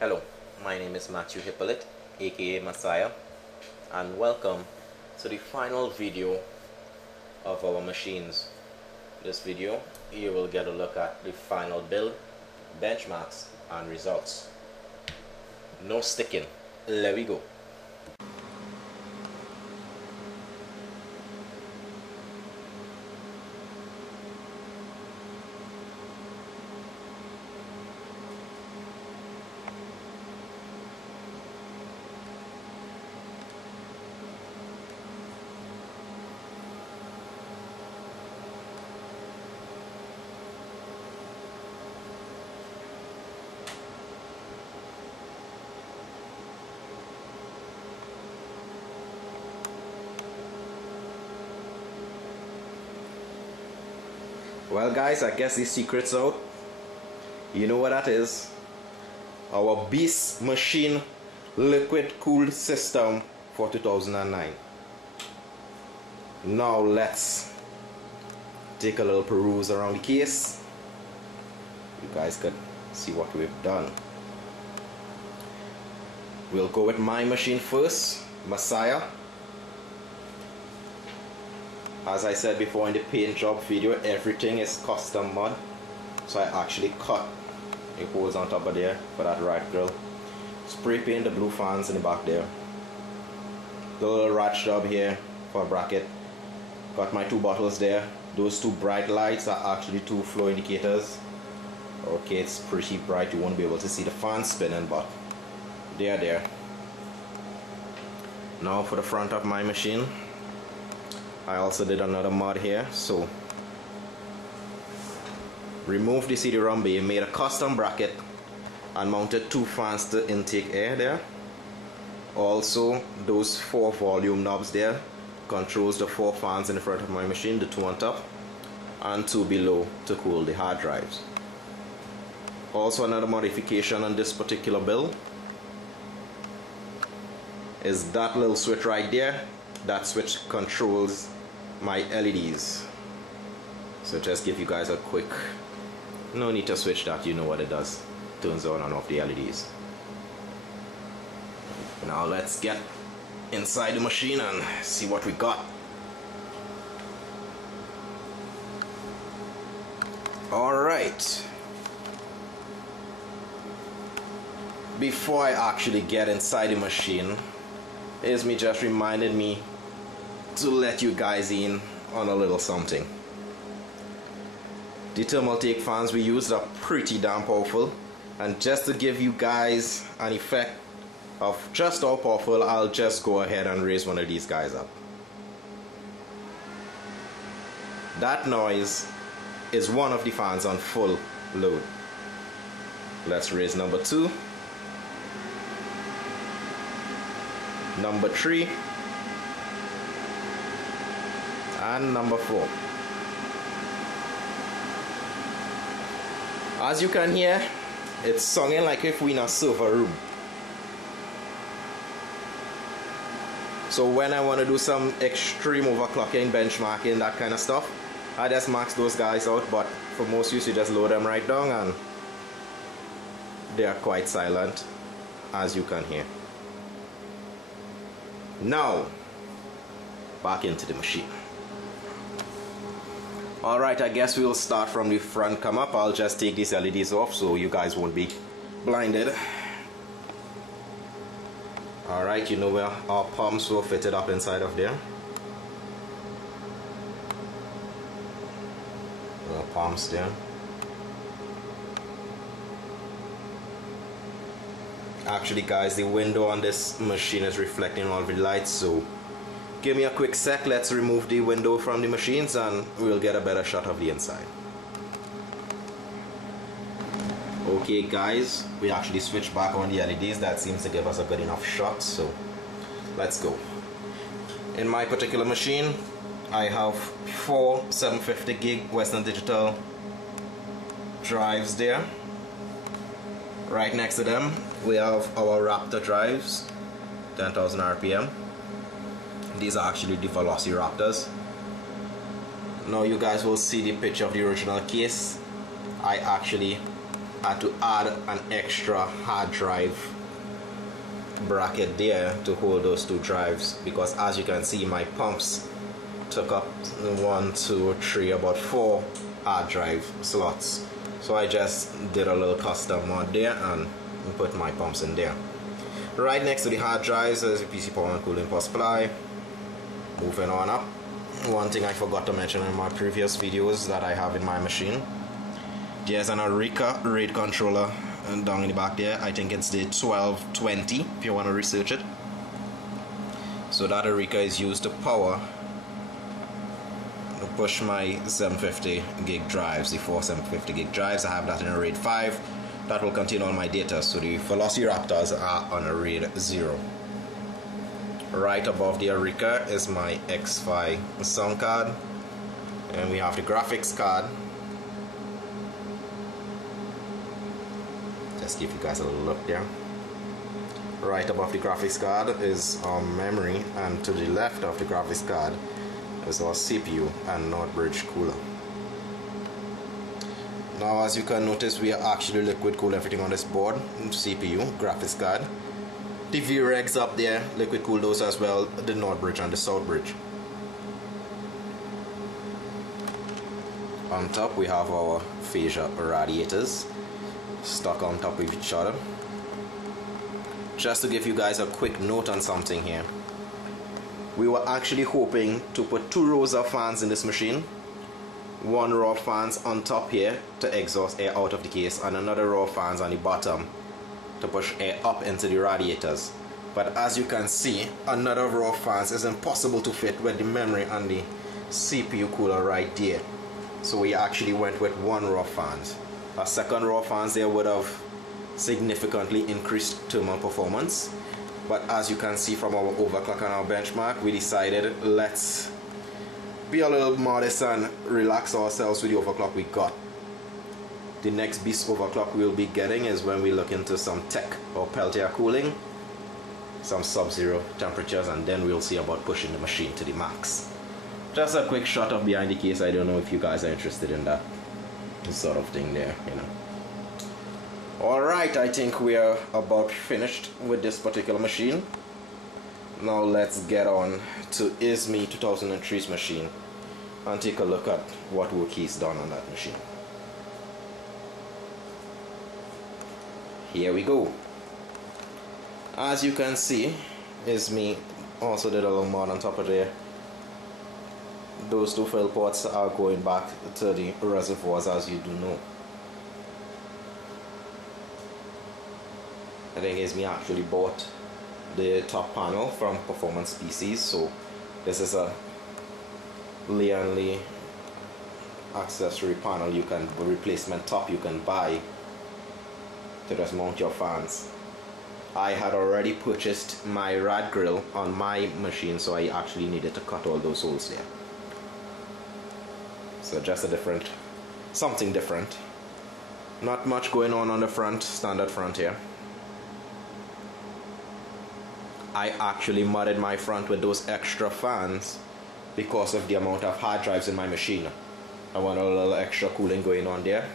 Hello, my name is Matthew Hippolyte, aka MessiaaH, and welcome to the final video of our machines. This video, you will get a look at the final build, benchmarks, and results. No sticking, let we go. Well guys, I guess the secret's out. You know what that is? Our Beast Machine liquid cooled system for 2009. Now let's take a little peruse around the case. You guys can see what we've done. We'll go with my machine first, MessiaaH. As I said before in the paint job video, everything is custom mod. So I actually cut the holes on top of there for that right grill. Spray paint the blue fans in the back there. The little rat job here for a bracket. Got my two bottles there. Those two bright lights are actually two flow indicators. Okay, it's pretty bright, you won't be able to see the fan spinning, but they are there. Now for the front of my machine, I also did another mod here. So remove the CD-ROM bay, made a custom bracket and mounted two fans to intake air there. Also those four volume knobs there controls the four fans in the front of my machine, the two on top and two below to cool the hard drives. Also another modification on this particular build is that little switch right there. That switch controls my LEDs. So just give you guys a quick, no need to switch that, you know what it does. Turns on and off the LEDs. Now let's get inside the machine and see what we got. Alright. Before I actually get inside the machine, is me just reminded me to let you guys in on a little something. The thermal take fans we used are pretty damn powerful, and just to give you guys an effect of just how powerful, I'll just go ahead and raise one of these guys up. That noise is one of the fans on full load. Let's raise number 2, number 3, and number 4. As you can hear, it's sounding like if we're in a server room. So when I want to do some extreme overclocking, benchmarking, that kind of stuff, I just max those guys out, but for most use you just load them right down and they are quite silent, as you can hear. Now back into the machine. Alright, I guess we'll start from the front come up. I'll just take these LEDs off so you guys won't be blinded. Alright, you know where our pumps were fitted up inside of there. Our pumps there. Actually guys, the window on this machine is reflecting all the lights, so give me a quick sec. Let's remove the window from the machines and we'll get a better shot of the inside. Okay guys, we actually switched back on the LEDs. That seems to give us a good enough shot, so let's go. In my particular machine, I have 4 750 gig Western Digital drives there. Right next to them we have our Raptor drives, 10,000 RPM. These are actually the Velociraptors. Now you guys will see the picture of the original case. I actually had to add an extra hard drive bracket there to hold those two drives, because as you can see, my pumps took up 1, 2, 3, about 4 hard drive slots. So I just did a little custom mod there and put my pumps in there. Right next to the hard drives is a PC power and cooling power supply. Moving on up, one thing I forgot to mention in my previous videos that I have in my machine, there's an Eureka RAID controller down in the back there. I think it's the 1220 if you want to research it. So that Eureka is used to power, to push my 750 gig drives, the 4 750 gig drives. I have that in a RAID 5 that will contain all my data. So the Velociraptors are on a RAID 0. Right above the Eureka is my X5 sound card, and we have the graphics card. Just give you guys a little look there. Right above the graphics card is our memory, and to the left of the graphics card is our CPU and Northbridge cooler. Now, as you can notice, we are actually liquid cool everything on this board: CPU, graphics card, the VREGs up there, liquid cool those as well, the Northbridge and the Southbridge. On top we have our fascia radiators stuck on top of each other. Just to give you guys a quick note on something here, we were actually hoping to put 2 rows of fans in this machine. 1 row of fans on top here to exhaust air out of the case, and another row of fans on the bottom to push air up into the radiators. But as you can see, another row of fans is impossible to fit with the memory and the CPU cooler right there. So we actually went with 1 row of fans. A second row of fans there would have significantly increased thermal performance, but as you can see from our overclock and our benchmark, we decided let's be a little modest and relax ourselves with the overclock we got. The next beast overclock we'll be getting is when we look into some tech or Peltier cooling, some sub-zero temperatures, and then we'll see about pushing the machine to the max. Just a quick shot of behind the case. I don't know if you guys are interested in that sort of thing there, you know. Alright, I think we are about finished with this particular machine. Now let's get on to ISME 2003's machine and take a look at what work he's done on that machine. Here we go. As you can see, ISME also did a little mod on top of there. Those 2 fill ports are going back to the reservoirs, as you do know. I think ISME actually bought the top panel from Performance PCs, so this is a Lee accessory panel you can, replacement top you can buy to just mount your fans. I had already purchased my rad grill on my machine, so I actually needed to cut all those holes there. So just something different. Not much going on the front, standard front here. I actually modded my front with those extra fans because of the amount of hard drives in my machine. I want a little extra cooling going on there.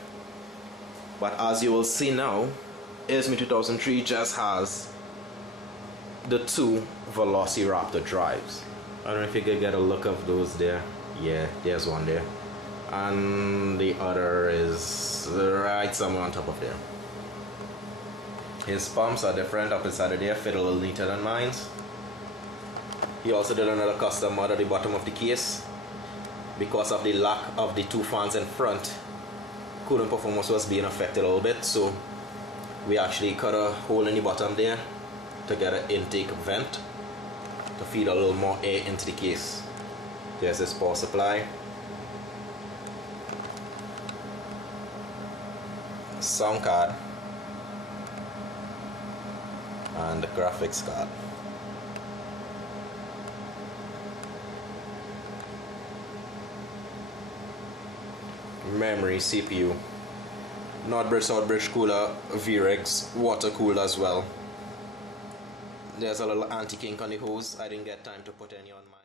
But as you will see now, ISME 2003 just has the 2 Velociraptor drives. I don't know if you can get a look of those there. Yeah, there's one there. And the other is right somewhere on top of there. His pumps are different up inside of there, fit a little neater than mine. He also did another custom mod at the bottom of the case. Because of the lack of the 2 fans in front, cooling performance was being affected a little bit, so we actually cut a hole in the bottom there to get an intake vent to feed a little more air into the case. There's this power supply, sound card, and the graphics card. Memory, CPU, Northbridge, Southbridge cooler, VREGs, water cooled as well. There's a little anti-kink on the hose. I didn't get time to put any on my